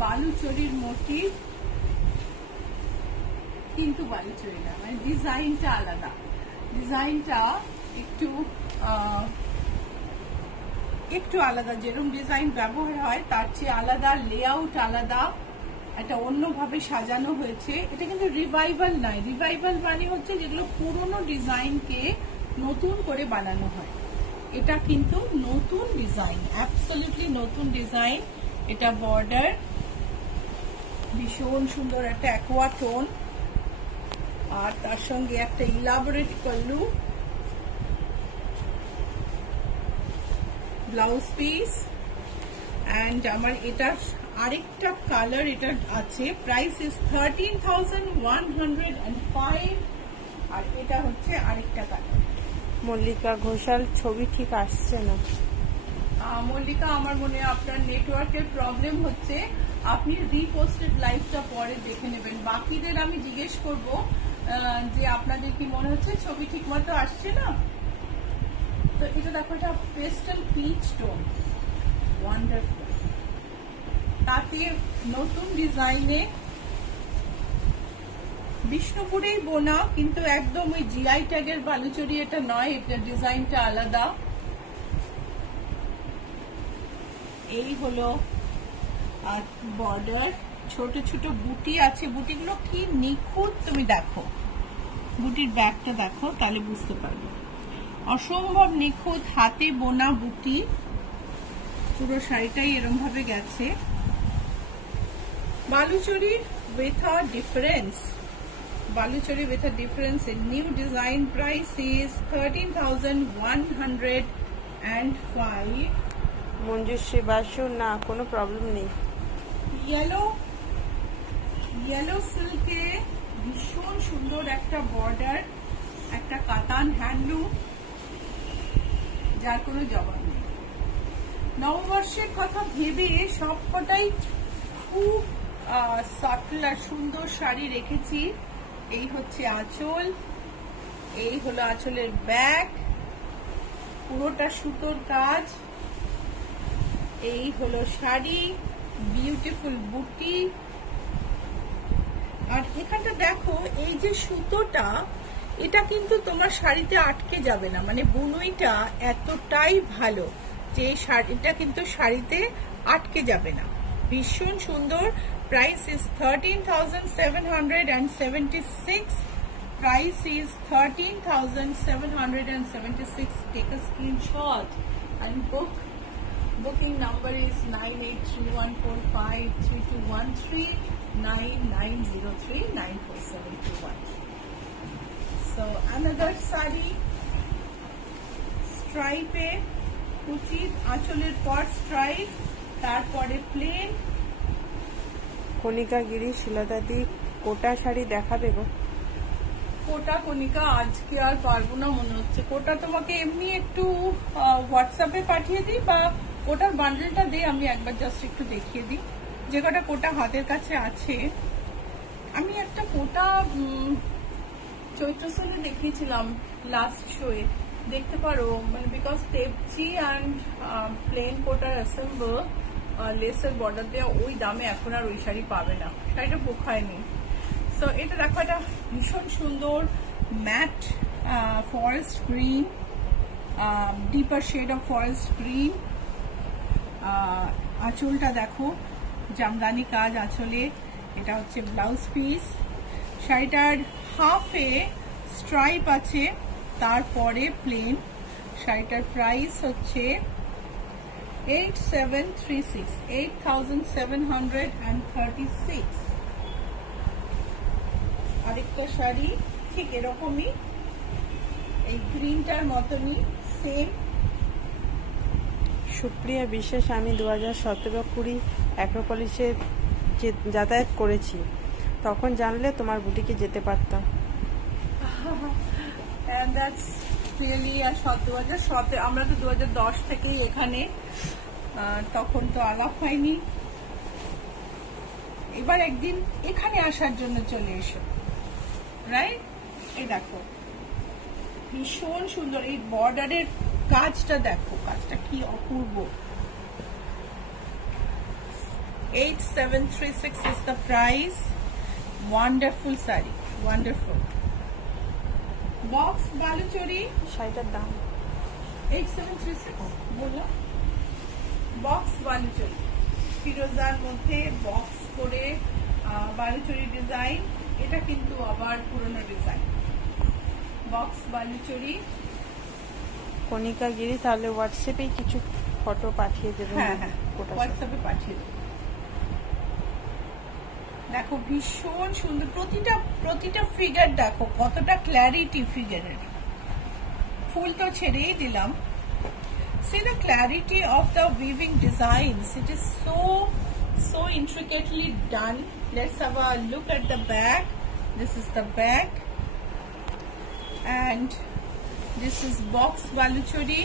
বালুচরির মোটিভ, কিন্তু বালুচরি না, মানে ডিজাইনটা আলাদা। ডিজাইনটা একটু আলাদা, যেরকম ডিজাইন ব্যবহার হয় তার চেয়ে আলাদা, লেআউট আলাদা, এটা অন্যভাবে সাজানো হয়েছে। এটা কিন্তু রিভাইভাল নয়। রিভাইভাল মানে হচ্ছে যেগুলো পুরনো ডিজাইনকে নতুন করে বানানো হয়। এটা কিন্তু নতুন ডিজাইন, অ্যাবসলিউটলি নতুন ডিজাইন। এটা বর্ডার ভীষণ সুন্দর একটা অ্যাকোয়া টোন, আর তার সঙ্গে একটা elaborate pallu, blouse piece. And আমার এটা আরেকটা কালার এটা আছে, প্রাইস ইজ 13,105, আর এটা হচ্ছে আরেকটা কালার। মল্লিকা ঘোষাল, ছবি ঠিক আসছে না। মল্লিকা, আমার মনে হয় আপনার নেটওয়ার্কের প্রবলেম হচ্ছে, আপনি রিপোস্টেড লাইভটা পরে দেখে নেবেন। বাকিদের আমি জিজ্ঞেস করব যে আপনাদের কি মনে হচ্ছে ছবি ঠিক মতো আসছে না। তো এটা দেখো, এটা পেস্টেল পিচ টোন, ওয়ান্ডারফুল। তাতে নতুন ডিজাইনে বিষ্ণুপুরেই বোনা, কিন্তু একদম ওই জিআই ট্যাগের বালুচরি এটা নয়, এটা ডিজাইনটা আলাদা। এই হলো বর্ডার, ছোট ছোট বুটি আছে, বুটিগুলো কি নিখুঁত, তুমি দেখো বুটির ব্যাগটা দেখো, তাহলে বুঝতে পারবে। অসম্ভব নিখুঁত, হাতে বোনা বুটি, পুরো শাড়িটাই এরকম ভাবে গেছে। Baluchari with a difference. Baluchari with a difference in new design. Price is 13,105. Manjushree Basu, না কোনো প্রবলেম নেই। ইয়েলো সিল্কে ভীষণ সুন্দর একটা বর্ডার, একটা কাতান হ্যান্ডলুম, যার কোনো জবাব নেই। নববর্ষের কথা ভেবে সবকটাই খুব সাটল আর সুন্দর শাড়ি রেখেছি। এই হচ্ছে আঁচল, এই হলো আঁচলের ব্যাগ, পুরোটা সুতোর কাজ। এই হলো শাড়ি, বিউটিফুল বুটি। আর এখানটা দেখো, এই যে সুতোটা, এটা কিন্তু তোমার শাড়িতে আটকে যাবে না, মানে বুনইটা এতটাই ভালো যে শাড়িটা কিন্তু শাড়িতে আটকে যাবে না। ভীষণ সুন্দর। Price is 13,776. Price is 13,776. Take a screenshot and book. Booking number is 9831453213 9903947221. So another sari, stripe e কুচি, আঁচলের পর স্ট্রাইপ, তারপরে প্লেন। কণিকা গিরি, শিলাদাদি, কোটা শাড়ি দেখাবে গো। কোটা কণিকা আজকে আর পারবো না মনে হচ্ছে। কোটা তোমাকে এমনি একটু হোয়াটসঅ্যাপে পাঠিয়ে দিই, বা কোটার বান্ডেলটা দিয়ে আমি একবার জাস্ট একটু দেখিয়ে দিই যে কটা কোটা হাতের কাছে আছে। আমি একটা কোটা চৈত্র সেলে দেখিয়েছিলাম লাস্ট শোয়ে, দেখতে পারো, মানে বিকজ তেপচি অ্যান্ড প্লেন কোটার অ্যাসেম্বল লেসের বর্ডার দেওয়া, ওই দামে এখন আর ওই শাড়ি পাবে না, শাড়িটা পোখায়নি। তো এটা দেখো, এটা ভীষণ সুন্দর matt forest green, deeper shade of forest green. আঁচলটা দেখো, জামদানি কাজ আঁচলে। এটা হচ্ছে ব্লাউজ পিস। শাড়িটার হাফে স্ট্রাইপ আছে, তারপরে প্লেন। শাড়িটার প্রাইস হচ্ছে 8736। আরেকটা শাড়ি ঠিক এরকমই, এই গ্রিনটার মতনই, সেম। সুপ্রিয়া বিশ্বাস, আমি 2017-20 অ্যাক্রোপলিসে যাতায়াত করেছি, তখন জানলে তোমার বুটিকে যেতে পারতাম। And that's রিয়েলি আর 2017 আমরা তো 2010 থেকেই এখানে, তখন তো আলাপ হয়নি। এবার একদিন এখানে আসার জন্য চলে এসো, রাইট? এই দেখো ভীষণ সুন্দর, এই বর্ডারের কাজটা দেখো, কাজটা কি অপূর্ব। 8736 is the price. Wonderful saree, wonderful. Box Baluchari, শাড়িটার দাম 8736 বললাম। বক্স বালুচরি, ফিরোজার মধ্যে বক্স করে বালুচরি ডিজাইন, এটা কিন্তু আবার পুরনো ডিজাইন। বক্স বালুচরি, কণিকা গিরি। তাহলে হোয়াটসঅ্যাপে কিছু ফটো পাঠিয়ে দেবেন। হ্যাঁ হ্যাঁ হোয়াটসঅ্যাপে পাঠিয়ে দেবো। দেখো ভীষণ সুন্দর, প্রতিটা ফিগার দেখো কতটা ক্ল্যারিটি ফিগারের। ফুল তো ছেড়েই দিলাম। See the clarity of the weaving designs. It is so intricately done. Let's have a look at the back. This is the back, and this is box baluchari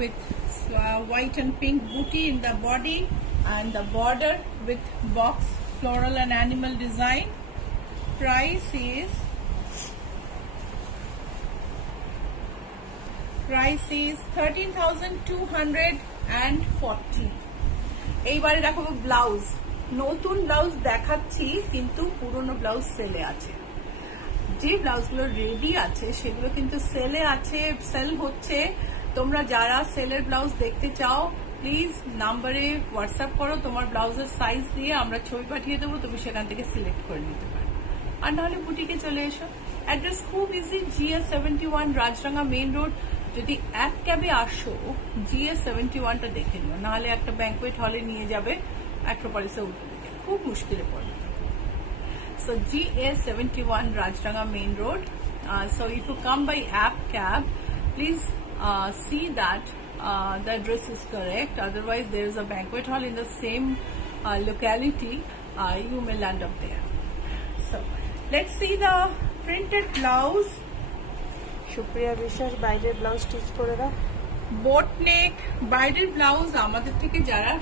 with white and pink booty in the body, and the border with box floral and animal design. Price is 13,240. এইবারে দেখো blouse, নতুন blouse দেখাচ্ছি কিন্তু পুরনো blouse সেলে আছে। যে ব্লাউজগুলো ready আছে সেগুলো কিন্তু সেলে আছে, সেল হচ্ছে। তোমরা যারা সেলের ব্লাউজ দেখতে চাও প্লিজ নাম্বারে হোয়াটসঅ্যাপ করো, তোমার ব্লাউজের সাইজ দিয়ে আমরা ছবি পাঠিয়ে দেবো, তুমি সেখান থেকে সিলেক্ট করে নিতে পারো। আর নাহলে বুটিকে চলে এসো। অ্যাড্রেস খুব ইজি, GS 71 রাজরাঙ্গা মেইন রোড। যদি এক ক্যাবে আসো GS 71টা দেখে নিও, নাহলে একটা ব্যাঙ্কোয়েট হলে নিয়ে যাবে অ্যাক্রোপলিসে উল্টো দিকে, খুব মুশকিলে পড়বে। So GS 71 Rajranga Main Road. So if you come by app cab, please see that the address is correct. Otherwise, there is a banquet hall in the same locality. You may land up there. So let's see the printed blouse. Supriya বিশ্বাস, বাইরের blouse stitch করে দাও। Boat নেক বাইরের blouse আমাদের থেকে যারা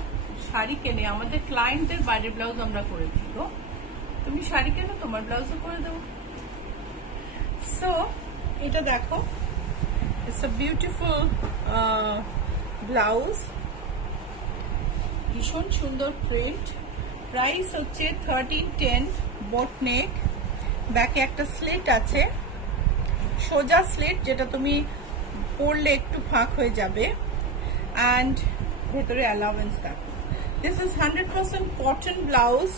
শাড়ি কেনে, আমাদের ক্লায়েন্টদের বাইরের ব্লাউজ আমরা করে দিই গো। তুমি শাড়ি কেনো, তোমার ব্লাউজও করে দেবো। সো এটা দেখো, ইটস আ বিউটিফুল ব্লাউজ, ভীষণ সুন্দর প্রিন্ট। প্রাইস হচ্ছে 1310, বোট নেক। ব্যাকে একটা স্লিট আছে, সোজা স্লিট, যেটা তুমি পরলে একটু ফাঁক হয়ে যাবে, অ্যান্ড ভেতরে অ্যালাউয়েন্স দেখো। This is 100% cotton blouse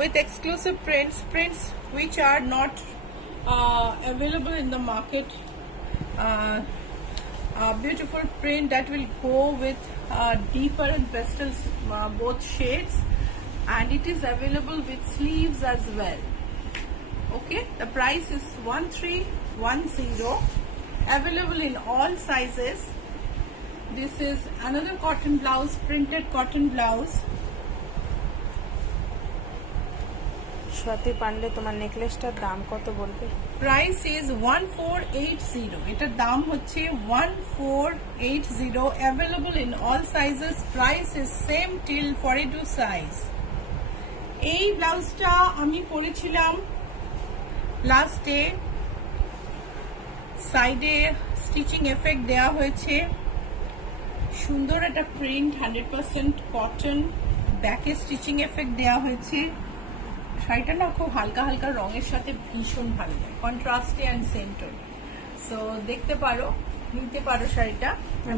with exclusive prints which are not available in the market. A beautiful print that will go with deeper and pastels, both shades, and it is available with sleeves as well. Okay, the price is 1310, available in all sizes. This is another cotton blouse, printed cotton blouse. Swati Pandey, তোমার নেকলেসটার দাম কত বলবে? Price is 1480, এটার দাম হচ্ছে 1480, available in all sizes. Price is same till 42 size. এই ব্লাউজটা আমি পরেছিলাম লাস্ট ডে, সাইডে স্টিচিং এফেক্ট দেওয়া হয়েছে, সুন্দর একটা প্রিন্ট, 100% কটন, ব্যাকে স্টিচিং এফেক্ট দেওয়া হয়েছে। শাড়িটা না খুব হালকা হালকা রঙের সাথে ভীষণ ভালো লাগে, কন্ট্রাস্টে অ্যান্ড সেম টোন। সো দেখতে পারো, নিতে পারো শাড়িটা,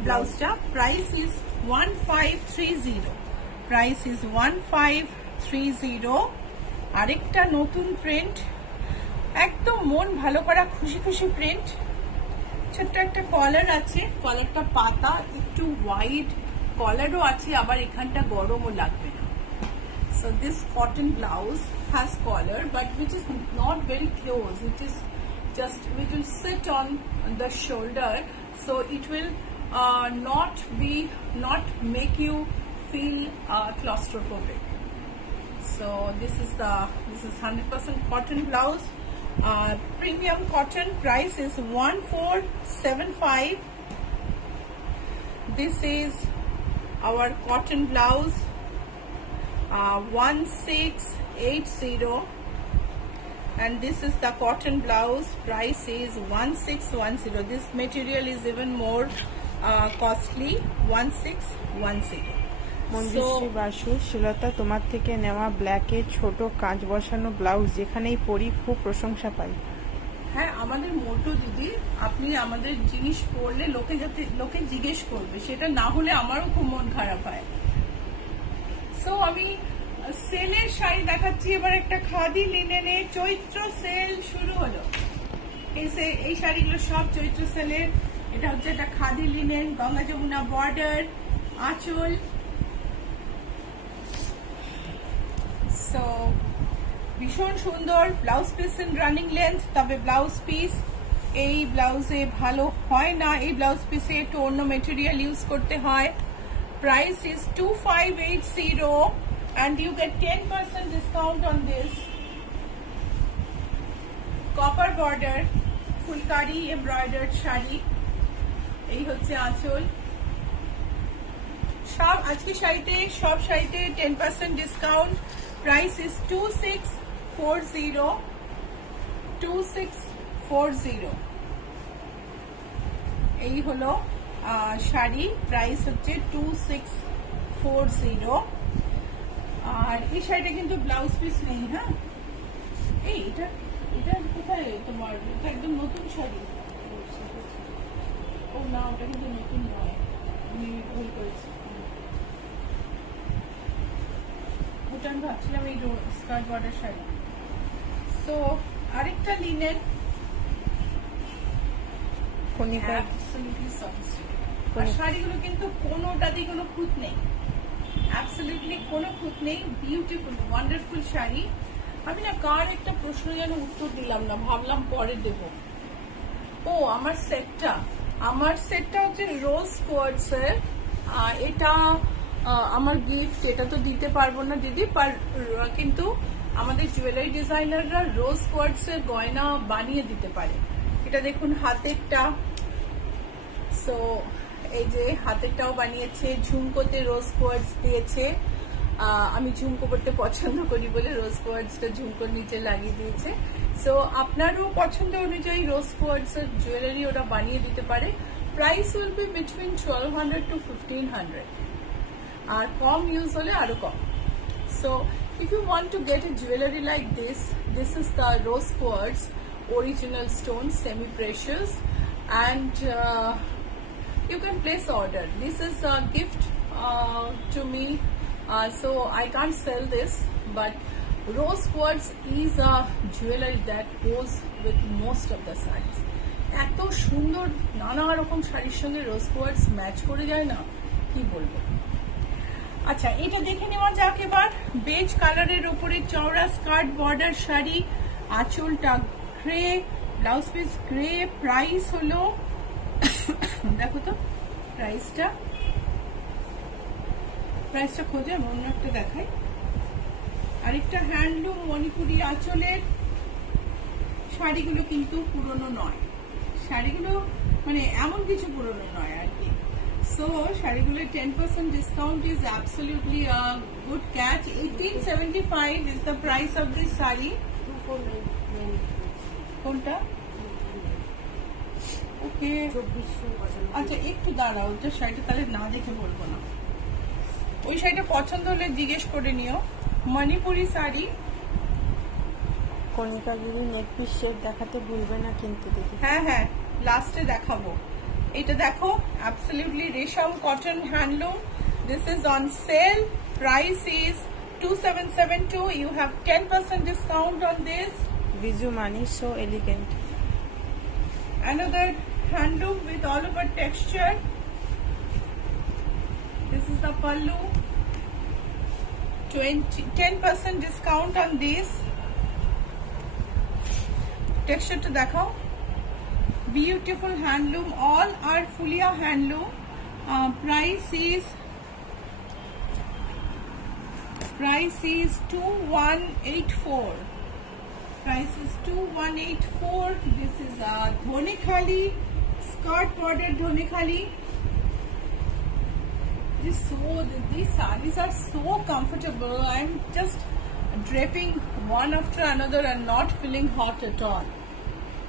ব্লাউজটা। Price is 1530, price is 1530। আরেকটা নতুন প্রিন্ট, একদম মন ভালো করা খুশি খুশি প্রিন্ট। ছোট্ট একটা কলার আছে, কলারটা পাতা, একটু ওয়াইড কলারও আছে, আবার এখানটা গরমও লাগবে না। So this cotton blouse has collar, but which is not very close. It is just, which will sit on the shoulder, so it will not make you feel claustrophobic. So this is 100% cotton blouse Premium cotton. Price is 1475. This is our cotton blouse, 1680, and this is the cotton blouse. Price is 1610. This material is even more costly, 1610. Manjushree Basu, শ্রীলতা তোমার থেকে নেওয়া ব্ল্যাকে ছোট কাঁচ বসানো blouse যেখানেই পরি খুব প্রশংসা পাই। হ্যাঁ, আমাদের মোটো দিদি, আপনি আমাদের জিনিস পরলে লোকে জিজ্ঞেস করবে, সেটা না হলে আমারও খুব মন খারাপ হয়। সো আমি সেলের শাড়ি দেখাচ্ছি। এবার একটা খাদি লিনেনে চৈত্র সেল শুরু হলো। এই শাড়িগুলো সব চৈত্র সেলের। এটা হচ্ছে একটা খাদি লিনেন, গঙ্গা যমুনা বর্ডার, আঁচল। সো ভীষণ সুন্দর। Blouse piece in running length, তবে ব্লাউজ পিস এই ব্লাউজে ভালো হয় না, এই ব্লাউজ পিসে একটু অন্য মেটেরিয়াল ইউজ করতে হয়। Price is 2580 and you get 10% discount on this. Copper border phulkari embroidered sari. এই হচ্ছে আঁচল। সব আজকে শাড়িতে, সব শাড়িতে 10% ডিসকাউন্ট। Price is 2640। এই হলো শাড়ি। প্রাইস হচ্ছে 2640। আর এই শাড়িটা কিন্তু ব্লাউজ পিস নেই। হ্যাঁ, এটা কোথায় তোমার? এটা একদম নতুন শাড়ি। ও না, ওটা কিন্তু নতুন নয়, আমি ভুল করেছি। ওটা আমি ভাবছিলাম এই স্কার্ট বর্ডার শাড়ি। সো আরেকটা লিনেন, শাড়িগুলো কিন্তু কোনোটাতেই কোনো খুঁত নেই, অ্যাবসলিউটলি কোনো খুঁত নেই। Beautiful wonderful sari. আমি না কার একটা প্রশ্ন যেন উত্তর দিলাম না, ভাবলাম পরে দেব। ও, আমার সেটটা হচ্ছে রোজ কোয়ার্টস এর। এটা আমার গিফট। এটা তো দিতে পারবো না দিদি, কিন্তু আমাদের জুয়েলারি ডিজাইনাররা রোজ কোয়ার্টস এর গয়না বানিয়ে দিতে পারে। এটা দেখুন হাতেরটা। সো এই যে হাতেরটাও বানিয়েছে, ঝুমকোতে রোজ কোয়ার্টস দিয়েছে। আমি ঝুমকো পড়তে পছন্দ করি বলে রোজ কোয়ার্টসটা ঝুমকোর নিচে লাগিয়ে দিয়েছে। সো আপনারও পছন্দ অনুযায়ী রোজ কোয়ার্টস এর জুয়েলারি ওরা বানিয়ে দিতে পারে। Price will be between 1200 to 1500, আর কম ইউজ হলে আরো কম। So if you want to get a jewelry like this is the rose quartz original stone, semi precious, and you can place order. This is a gift to me, so I can't sell this, but rose quartz is a jewelry that goes with most of the sarees. এত সুন্দর নানা রকম শাড়ির সঙ্গে রোজ quartz match করে যায় না, কি বলবো। আচ্ছা, এটা দেখে নেওয়া যাক এবার। বেজ কালারের উপরে চওড়া স্কার্ট বর্ডার শাড়ি, আঁচলটা grey, blouse piece grey. Price হলো, দেখো তো প্রাইসটা খোঁজে, আমি অন্য একটা দেখাই। আরেকটা হ্যান্ডলুম মণিপুরি আঁচলের। শাড়িগুলো কিন্তু পুরনো নয়, শাড়িগুলো মানে এমন কিছু পুরনো নয় আর কি। সো শাড়িগুলোর 10% discount is absolutely a good catch. 1875 is the price of this sari. কোনটা? ওকে, আচ্ছা একটু দাঁড়াও, ওটা শাড়িটা তাহলে না দেখে বলবো না। ওই শাড়িটা পছন্দ হলে জিজ্ঞেস করে নিও। মণিপুরি শাড়ি। কণিকাগিরি নেক পিস শেপ দেখাতে ভুলবে না কিন্তু দেখি। হ্যাঁ, লাস্টে দেখাবো। এটা দেখো, absolutely রেশম cotton handloom. This is on sale. Price is 2772. You have 10% discount on this. Viju Mani, so elegant. Another handloom with all over texture. This is the pallu. 10% discount on this. Texture to dekhao. Beautiful handloom. All are Fulia handloom. Price is 2184. price is 2184. This is a dhoni khali skirt bordered dhoni khali. These sarees are so comfortable. I'm just draping one after another and not feeling hot at all.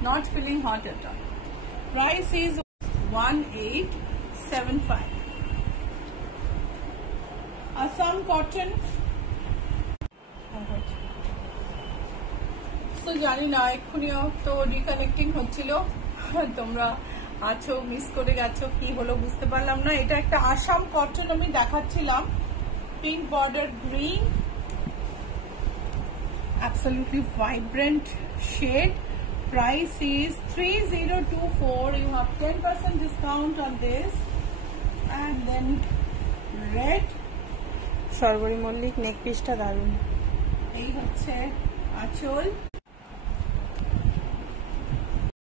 Not feeling hot at all. Price is 1875. Assam cotton. So জানি না এক্ষুনিও তো reconnecting হচ্ছিল, তোমরা আছো miss করে গেছো, কি হলো বুঝতে পারলাম না। এটা একটা আসাম কটন আমি দেখাচ্ছিলাম, pink border green, absolutely vibrant shade. Price is 3024. You have 10% discount on this. And then red. Sarbari Mallick neck পিসটা দারুণ। এই হচ্ছে আঁচল।